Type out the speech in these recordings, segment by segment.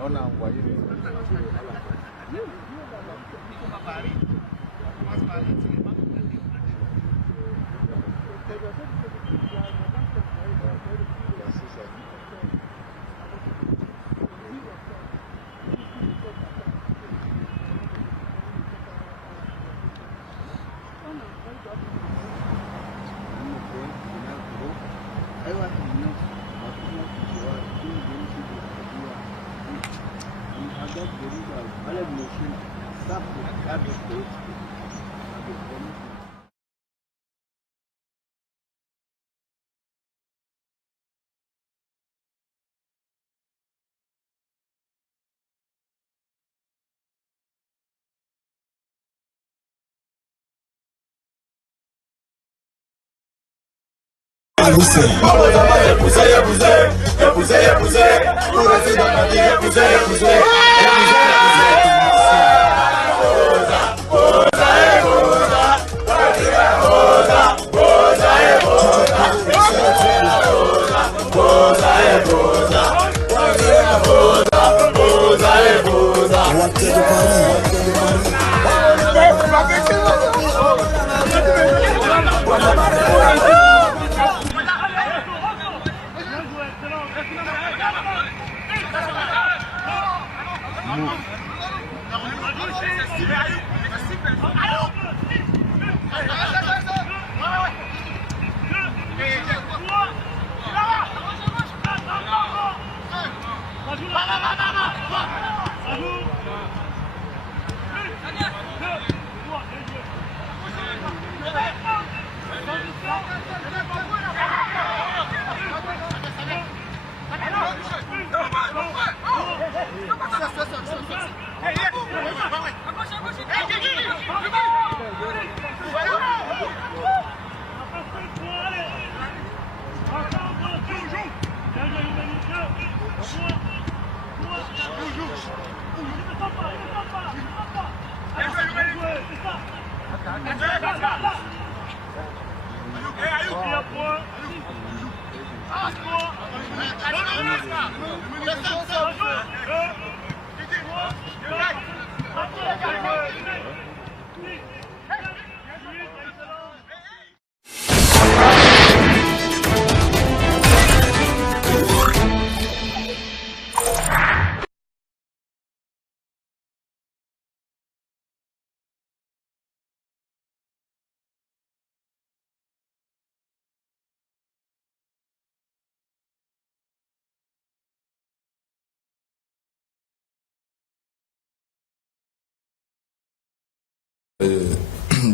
On a envoyé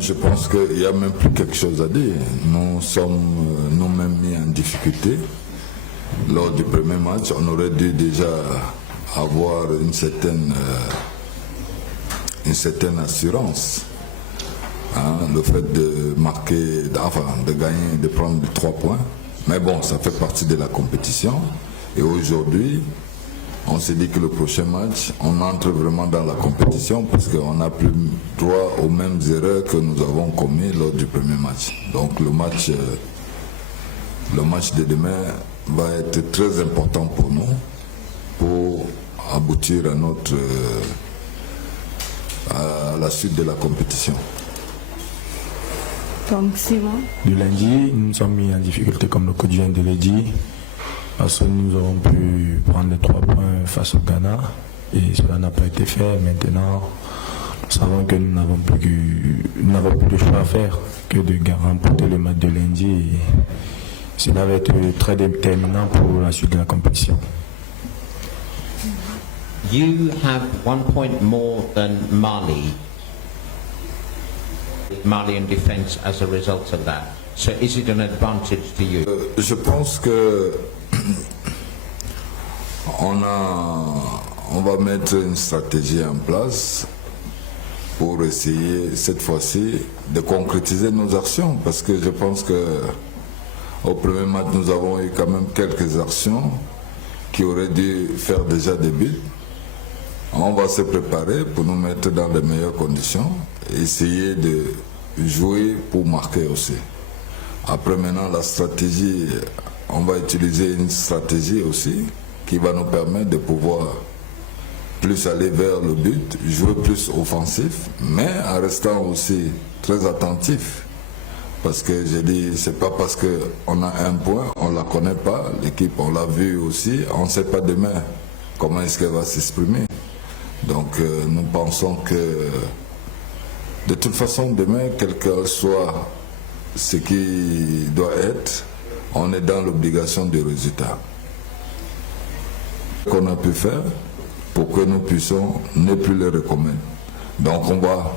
Je pense qu'il n'y a même plus quelque chose à dire. Nous sommes nous-mêmes mis en difficulté. Lors du premier match, on aurait dû déjà avoir une certaine assurance. Hein, le fait de marquer, de gagner, de prendre 3 points. Mais bon, ça fait partie de la compétition. Et aujourd'hui, on s'est dit que le prochain match, on entre vraiment dans la compétition parce qu'on n'a plus droit aux mêmes erreurs que nous avons commises lors du premier match. Donc le match de demain va être très important pour nous pour aboutir à la suite de la compétition. Donc Simon. Le lundi, nous sommes mis en difficulté comme le coach vient de le dire. Parce que nous avons pu prendre les 3 points face au Ghana et cela n'a pas été fait. Maintenant, nous savons que nous n'avons plus de choix à faire que de remporter le match de lundi. Et cela va être très déterminant pour la suite de la compétition. You have 1 point more than Mali in defence as a result of that. So is it an advantage to you? Je pense que on va mettre une stratégie en place pour essayer cette fois-ci de concrétiser nos actions parce que je pense que au premier match nous avons eu quand même quelques actions qui auraient dû faire déjà des buts. On va se préparer pour nous mettre dans les meilleures conditions et essayer de jouer pour marquer aussi. Après maintenant la stratégie, on va utiliser une stratégie aussi qui va nous permettre de pouvoir plus aller vers le but, jouer plus offensif, mais en restant aussi très attentif. Parce que j'ai dit, c'est pas parce qu'on a un point, on ne la connaît pas, l'équipe on l'a vu aussi, on ne sait pas demain comment est-ce qu'elle va s'exprimer. Donc nous pensons que de toute façon demain, quel que soit ce qui doit être, on est dans l'obligation du résultat. Qu'on a pu faire pour que nous puissions ne plus le recommettre. Donc on va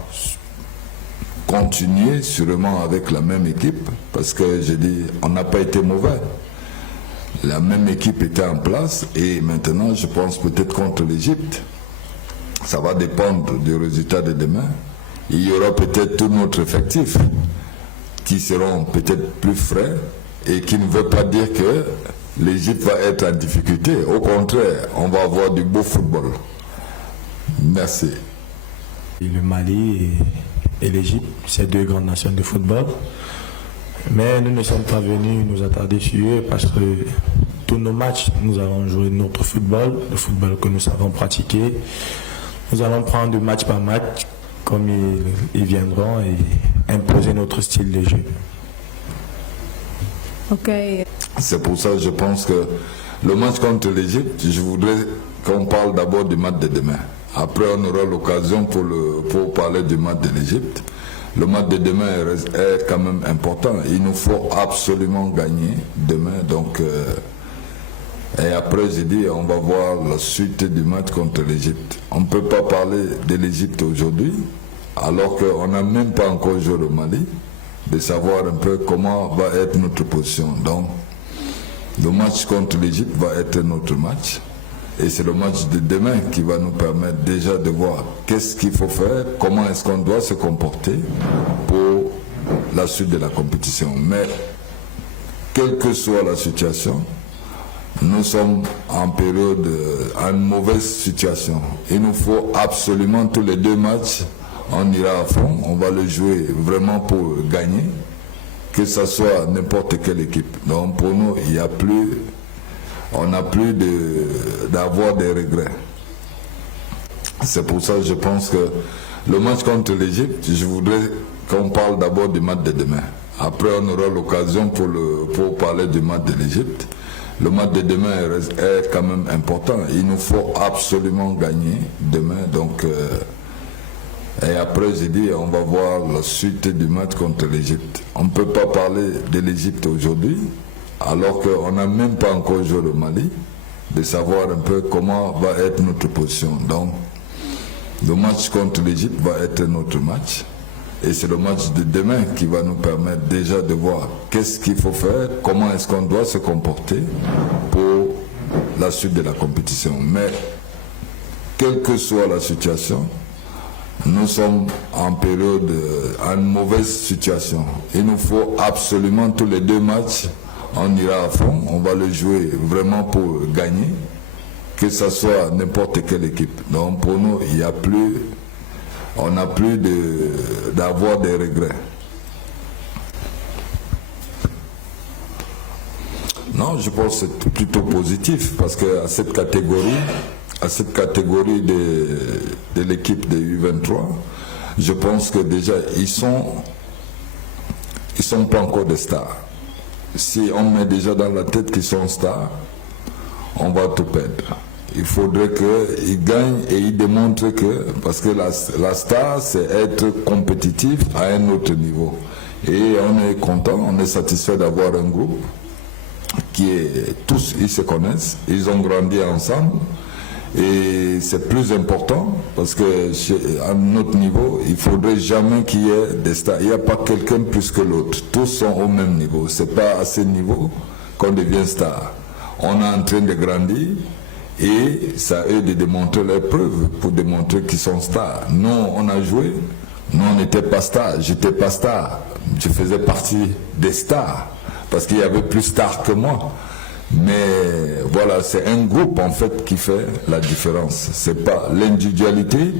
continuer sûrement avec la même équipe parce que j'ai dit, on n'a pas été mauvais. La même équipe était en place et maintenant je pense peut-être contre l'Égypte. Ça va dépendre du résultat de demain. Il y aura peut-être tout notre effectif qui seront peut-être plus frais et qui ne veut pas dire que l'Égypte va être en difficulté. Au contraire, on va avoir du beau football. Merci. Et le Mali et l'Égypte, c'est 2 grandes nations de football. Mais nous ne sommes pas venus nous attarder sur eux parce que tous nos matchs, nous allons jouer notre football, le football que nous savons pratiquer. Nous allons prendre match par match comme ils viendront et imposer notre style de jeu. Ok. C'est pour ça que je pense que le match contre l'Égypte, je voudrais qu'on parle d'abord du match de demain. Après, on aura l'occasion pour parler du match de l'Égypte. Le match de demain est quand même important. Il nous faut absolument gagner demain. Donc, et après, j'ai dit, on va voir la suite du match contre l'Égypte. On ne peut pas parler de l'Égypte aujourd'hui, alors qu'on n'a même pas encore joué le Mali, de savoir un peu comment va être notre position. Donc, le match contre l'Égypte va être notre match. Et c'est le match de demain qui va nous permettre déjà de voir qu'est-ce qu'il faut faire, comment est-ce qu'on doit se comporter pour la suite de la compétition. Mais, quelle que soit la situation, nous sommes en période, en mauvaise situation. Il nous faut absolument tous les 2 matchs, on ira à fond, on va le jouer vraiment pour gagner, que ce soit n'importe quelle équipe. Donc pour nous, il n'y a plus, on n'a plus d'avoir des regrets. C'est pour ça que je pense que le match contre l'Égypte, je voudrais qu'on parle d'abord du match de demain. Après, on aura l'occasion pour parler du match de l'Égypte. Le match de demain est quand même important. Il nous faut absolument gagner demain. Donc, et après, j'ai dit, on va voir la suite du match contre l'Égypte. On ne peut pas parler de l'Égypte aujourd'hui, alors qu'on n'a même pas encore joué le Mali, de savoir un peu comment va être notre position. Donc, le match contre l'Égypte va être notre match. Et c'est le match de demain qui va nous permettre déjà de voir qu'est-ce qu'il faut faire, comment est-ce qu'on doit se comporter pour la suite de la compétition. Mais, quelle que soit la situation, nous sommes en période, en mauvaise situation. Il nous faut absolument tous les 2 matchs, on ira à fond, on va le jouer vraiment pour gagner, que ce soit n'importe quelle équipe. Donc pour nous, il n'y a plus, on n'a plus d'avoir des regrets. Non, je pense que c'est plutôt positif, parce qu'à cette catégorie, de l'équipe de U23, je pense que déjà ils sont pas encore des stars. Si on met déjà dans la tête qu'ils sont stars, on va tout perdre. Il faudrait qu'ils gagnent et ils démontrent que, parce que la star, c'est être compétitif à un autre niveau. Et on est content, on est satisfait d'avoir un groupe qui est, tous ils se connaissent, ils ont grandi ensemble. Et c'est plus important parce que à notre niveau, il ne faudrait jamais qu'il y ait des stars. Il n'y a pas quelqu'un plus que l'autre. Tous sont au même niveau. Ce n'est pas à ce niveau qu'on devient star. On est en train de grandir et ça à eux de démontrer leurs preuves pour démontrer qu'ils sont stars. Nous, on a joué. Nous, on n'était pas stars. Je n'étais pas star. Je faisais partie des stars parce qu'il y avait plus stars que moi. Mais voilà, c'est un groupe en fait qui fait la différence. C'est pas l'individualité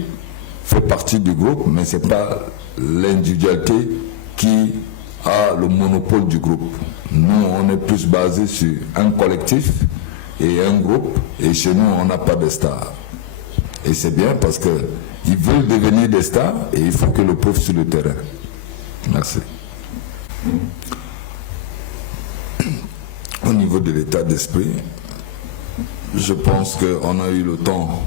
fait partie du groupe, mais c'est pas l'individualité qui a le monopole du groupe. Nous, on est plus basé sur un collectif et un groupe, et chez nous, on n'a pas de stars. Et c'est bien parce que ils veulent devenir des stars et il faut que le prouvent sur le terrain. Merci. Au niveau de l'état d'esprit, je pense qu'on a eu le temps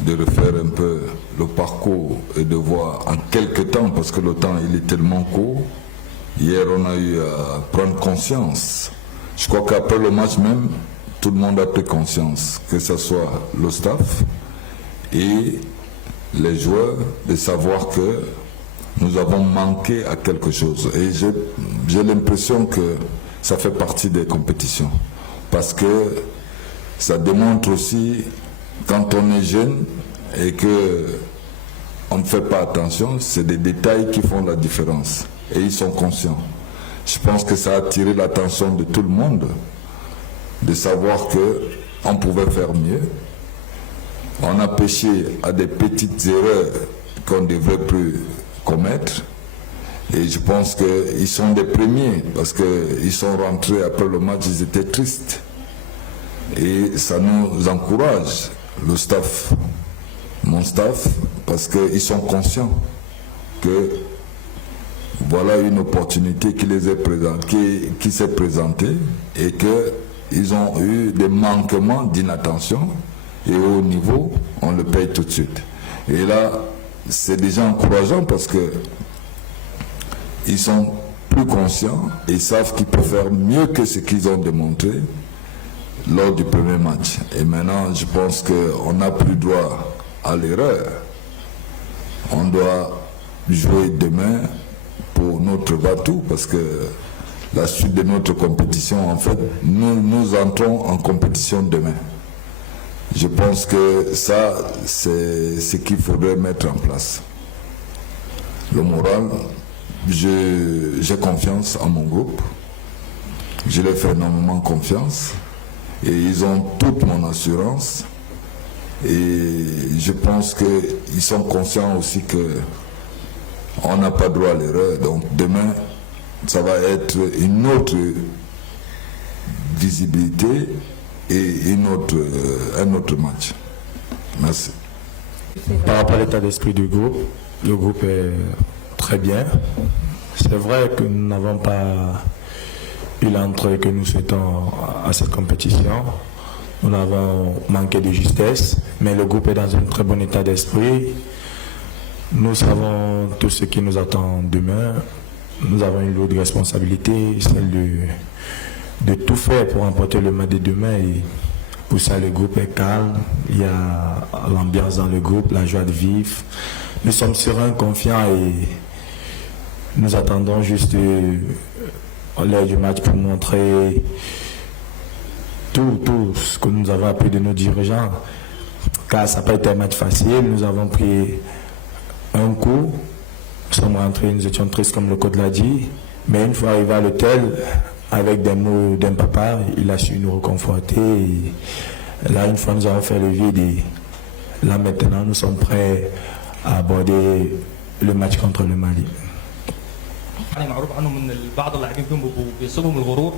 de refaire un peu le parcours et de voir en quelques temps, parce que le temps il est tellement court. Hier on a eu à prendre conscience. Je crois qu'après le match même, tout le monde a pris conscience, que ce soit le staff et les joueurs, de savoir que nous avons manqué à quelque chose. Et j'ai l'impression que ça fait partie des compétitions. Parce que ça démontre aussi, quand on est jeune et qu'on ne fait pas attention, c'est des détails qui font la différence. Et ils sont conscients. Je pense que ça a attiré l'attention de tout le monde, de savoir qu'on pouvait faire mieux. On a péché à des petites erreurs qu'on ne devrait plus commettre. Et je pense qu'ils sont des premiers, parce qu'ils sont rentrés après le match, ils étaient tristes. Et ça nous encourage, le staff, mon staff, parce qu'ils sont conscients que voilà une opportunité qui s'est présentée et qu'ils ont eu des manquements d'inattention et au niveau, on le paye tout de suite. Et là, c'est déjà encourageant parce que ils sont plus conscients et ils savent qu'ils peuvent faire mieux que ce qu'ils ont démontré lors du premier match. Et maintenant, je pense qu'on n'a plus droit à l'erreur. On doit jouer demain pour notre bateau parce que la suite de notre compétition, en fait, nous entrons en compétition demain. Je pense que ça, c'est ce qu'il faudrait mettre en place. Le moral, j'ai confiance en mon groupe. Je leur fais énormément confiance. Et ils ont toute mon assurance. Et je pense qu'ils sont conscients aussi qu'on n'a pas droit à l'erreur. Donc demain, ça va être une autre visibilité et un autre match. Merci. Par rapport à l'état d'esprit du groupe, le groupe est très bien. C'est vrai que nous n'avons pas eu l'entrée que nous souhaitons à cette compétition. Nous avons manqué de justesse, mais le groupe est dans un très bon état d'esprit. Nous savons tout ce qui nous attend demain. Nous avons une lourde responsabilité, celle de tout faire pour remporter le match de demain. Et pour ça, le groupe est calme. Il y a l'ambiance dans le groupe, la joie de vivre. Nous sommes sereins, confiants et nous attendons juste l'heure du match pour montrer tout ce que nous avons appris de nos dirigeants. Car ça n'a pas été un match facile. Nous avons pris un coup. Nous sommes rentrés, nous étions tristes comme le coach l'a dit. Mais une fois arrivé à l'hôtel, avec des mots d'un papa, il a su nous reconforter. Et là, une fois nous avons fait le vide, et là maintenant, nous sommes prêts à aborder le match contre le Mali. يعني معروف عنهم ان بعض اللاعبين فيهم بيصيبهم الغرور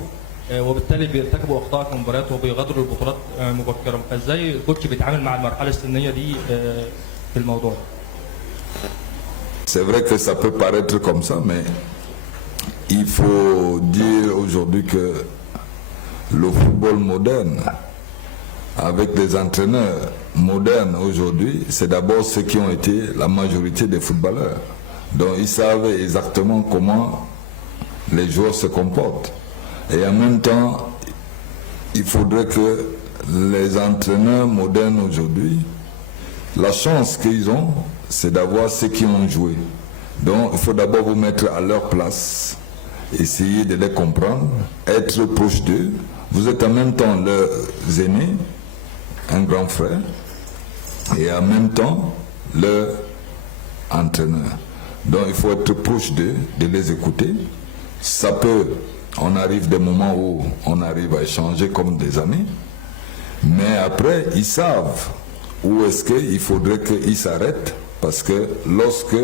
وبالتالي بيرتكبوا اخطاء في المباريات وبيغادروا البطولات مبكرا، فازاي الكوتش بيتعامل مع المرحله السنيه دي في الموضوع؟ C'est vrai que ça peut paraître comme ça, mais il faut dire aujourd'hui que le football moderne, avec des entraîneurs modernes aujourd'hui, c'est d'abord ceux qui ont été la majorité des footballeurs. Donc ils savent exactement comment les joueurs se comportent. Et en même temps, il faudrait que les entraîneurs modernes aujourd'hui, la chance qu'ils ont, c'est d'avoir ceux qui ont joué. Donc il faut d'abord vous mettre à leur place, essayer de les comprendre, être proche d'eux. Vous êtes en même temps leurs aînés, un grand frère, et en même temps leur entraîneur. Donc il faut être proche d'eux, de les écouter. Ça peut, on arrive des moments où on arrive à échanger comme des amis, mais après ils savent où est-ce qu'il faudrait qu'ils s'arrêtent, parce que lorsque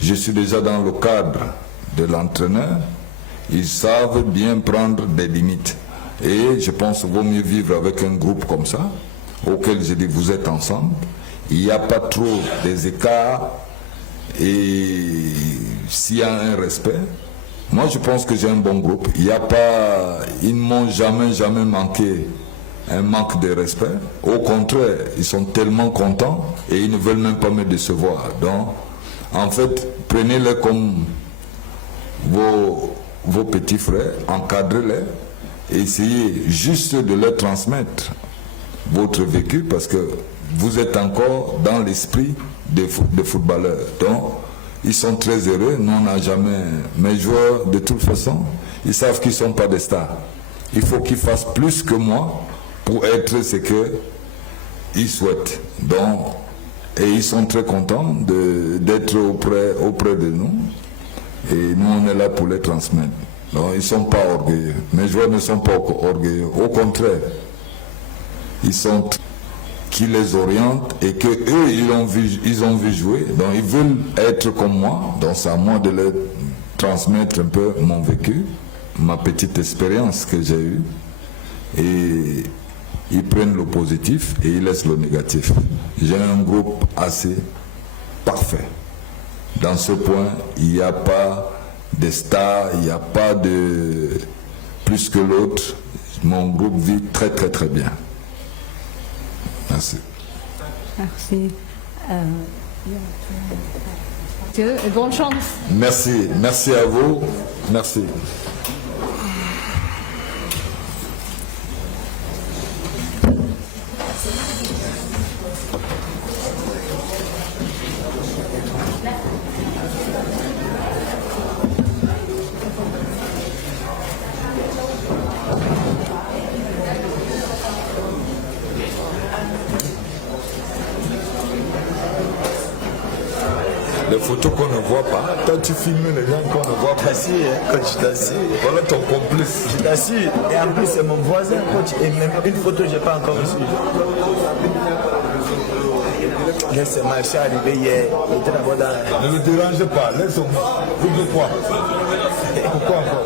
je suis déjà dans le cadre de l'entraîneur, ils savent bien prendre des limites. Et je pense qu'il vaut mieux vivre avec un groupe comme ça, auquel je dis vous êtes ensemble, il n'y a pas trop des écarts, et s'il y a un respect, moi je pense que j'ai un bon groupe. Il n'y a pas, ils ne m'ont jamais manqué un manque de respect. Au contraire, ils sont tellement contents et ils ne veulent même pas me décevoir. Donc, en fait, prenez-les comme vos petits frères, encadrez-les, essayez juste de leur transmettre votre vécu, parce que vous êtes encore dans l'esprit des footballeurs. Donc, ils sont très heureux. Nous, on n'a jamais... Mes joueurs, de toute façon, ils savent qu'ils ne sont pas des stars. Il faut qu'ils fassent plus que moi pour être ce qu'ils souhaitent. Donc, et ils sont très contents d'être auprès de nous. Et nous, on est là pour les transmettre. Donc, ils ne sont pas orgueilleux. Mes joueurs ne sont pas orgueilleux. Au contraire, ils sont qui les orientent et que eux, ils ont vu jouer. Donc, ils veulent être comme moi. Donc, c'est à moi de leur transmettre un peu mon vécu, ma petite expérience que j'ai eue. Et ils prennent le positif et ils laissent le négatif. J'ai un groupe assez parfait. Dans ce point, il n'y a pas de stars, il n'y a pas de plus que l'autre. Mon groupe vit très très très bien. Merci. Merci. Et bonne chance. Merci. Merci à vous. Merci. les photos qu'on ne voit pas. Toi, tu filmes les gens qu'on ne voit pas. T'assures, hein, coach, t'assures. Voilà ton complice. Je t'assure. Et en plus, c'est mon voisin, coach. Et même une photo, je n'ai pas encore reçue. Laisse Marchand arriver hier. Il était d'abord dans... Ne le dérangez pas, laisse-moi. Pourquoi? Pourquoi encore?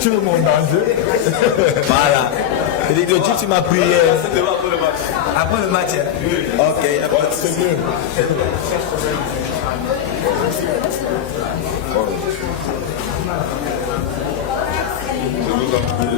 Tu veux mon danger? Voilà. Et le type, tu m'as pris après le match. Ok, C'est mieux. Je vous en prie.